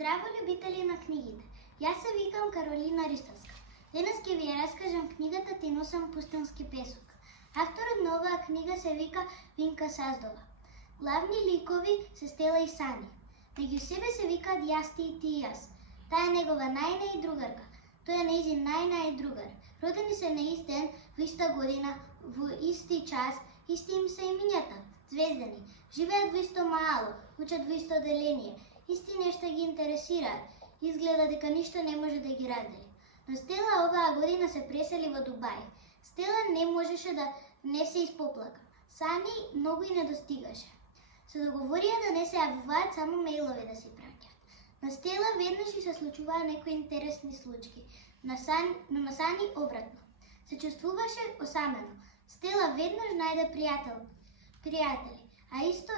Здраво, љубители на книгите! Јас се викам Каролина Ристовска. Денес ќе ви ја раскажам книгата Ти носам пустински песок. Авторот на оваа книга се вика Винка Саздова. Главни ликови се Стела и Сани. Меѓу себе се викаат јас, ти и ти и јас. Таа е негова најна и другарка. Тој е нејзин најна и другар. Родени се на ист ден, во иста година, во исти час, исти им се имињата, звездени. Живеат во исто маало, учат во исто оделение. Исти нешта ги интересираат. Изгледа дека ништо не може да ги раздели. Но Стела оваа година се пресели во Дубај. Стела не можеше да не се испоплака. Сани многу и не достигаше. Се договорија да не се јавуваат, само мејлови да си праќаат. На Стела веднаш и се случуваа некои интересни случаи, но на Сани обратно. Се чувствуваше осамено. Стела веднаш најде пријатели, а исто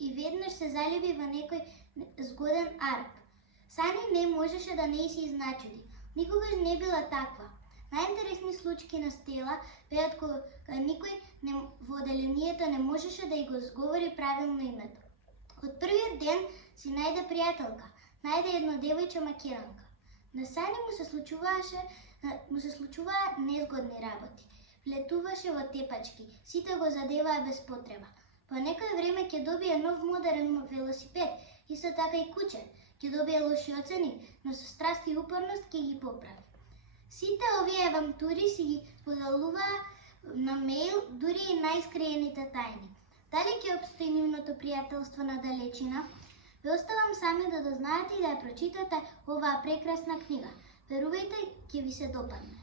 и веднаш се залюби во некој згоден Араб. Сани не можеше да не се изначуди. Никогаш не била таква. Најинтересни случаи на Стела беат кога никој во оделението не можеше да го изговори правилно името. Од првиот ден си најде пријателка, најде едно девојче македонка. На Сани му се случуваа незгодни работи. Влетуваше во тепачки, сите го задеваа без потреба. По некој време ќе добие нов модерен велосипед, исто така и куче. Ќе добие лоши оцени, но со страст и упорност ќе ги поправи. Сите овие авантури си ги поделуваа на мејл, дури и најскриените тајни. Дали ќе обстои нивното пријателство на далечина? Ве оставам сами да дознаете и да ја прочитате оваа прекрасна книга. Верувајте, ќе ви се допадне.